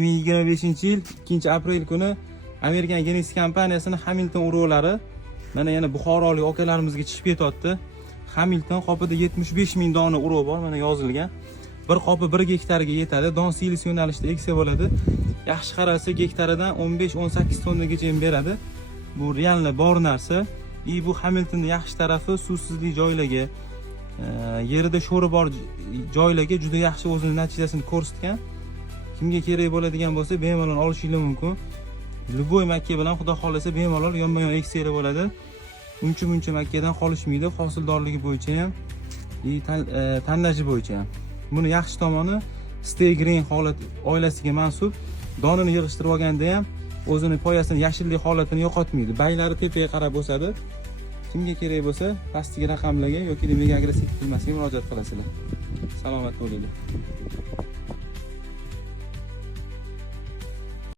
2025-yil 2-aprel kuni Amerikan genetik kompaniyasining Hamilton urug'lari mana yana Buxorolik akalarimizga chiqib ketyapti. Hamilton qopida 75.000 dona urug' bor, mana yozilgan. Bir qopi 1 gektarga yetadi. Don siliz yo'nalishida eksa bo'ladi. Yaxshi qarasa gektaridan 15-18 tonnagacha beradi. Bu realni bor narsa. Bu Hamiltonning yaxshi tarafi suvsizlik joylarga, yerida sho'ri bor joylarga juda yaxshi o'zining natijasini ko'rsatgan. Kimga kerak bo'ladigan bo'lsa, bemalol olishingiz mumkin. Luboy makka bilan xudo xolasa bemalol yonma-yon eksanglar bo'ladi. Uncha makkadan qolishmaydi, hosildorligi bo'yicha ham, tanlashi bo'yicha ham. Buni yaxshi tomoni Stay Green holat oilasiga mansub. Donini yig'ishtirib olganda ham o'zini poyasini yashillik holatini yo'qotmaydi. Baylari tepaga qarab o'sadi. Kimga kerak bo'lsa, pastdagi raqamlarga yoki Mega Agro Sektor xizmatiga murojaat qilasizlar. Salomat bo'linglar.